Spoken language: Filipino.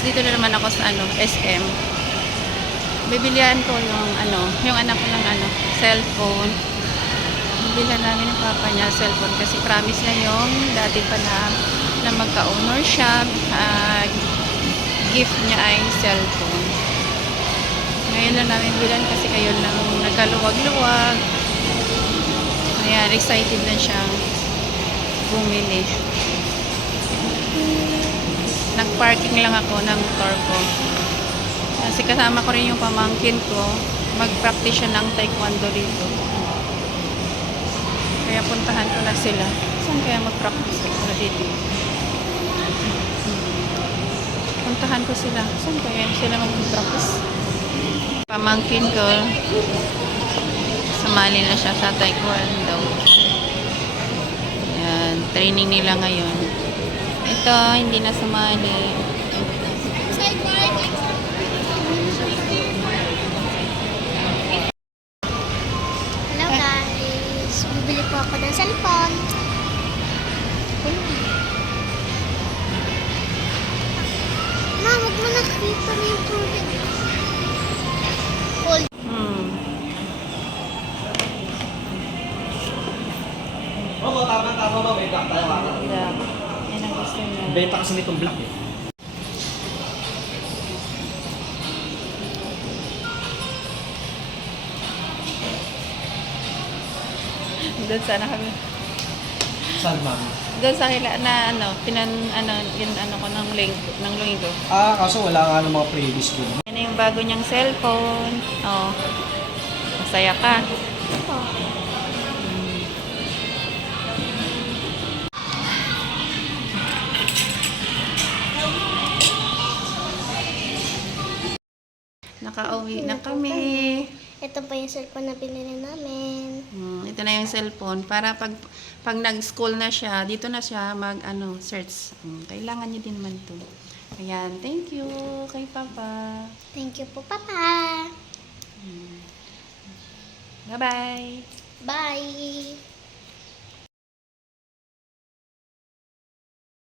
Tapos dito na naman ako sa SM. Bibilihan ko yung anak ko ng cellphone. Bibilihan namin ng papa niya cellphone kasi promise niya yung dati pa na magka-owner siya. Gift niya ay cellphone. Ngayon lang namin bilan kasi kayo lang nagkaluwag-luwag. Ayan, excited na siya bumili. Nag-parking lang ako ng motor ko. Kasi kasama ko rin yung pamangkin ko. Mag-practice siya ng taekwondo dito. Kaya puntahan ko na sila. Saan kaya mag-practice ko dito? Puntahan ko sila. Saan kaya sila mag-practice? Pamangkin ko. Sumali na siya sa taekwondo. Ayan, training nila ngayon. Ito, hindi na sumali. Hello guys, bibili po ako ng cellphone. Ma, wag mo nakita na yung tubig. Hold. Oo, tama ba? May black tayo kaka. Yeah. Yan ang gusto niya. Benta kasi nitong black eh. Doon sana kami. Saan, ma'am? Doon sa kila na yun ko ng linggo. Kaso wala nga ng mga previous ko. Yan na yung bago niyang cellphone. Oh. Masaya ka. Nakauwi na kami. Ito pa yung cellphone na binili namin. Ito na yung cellphone para pag nag-school na siya, dito na siya search. Kailangan niya din man 'to. Ayan, thank you kay Papa. Thank you po, Papa. Bye-bye. Bye.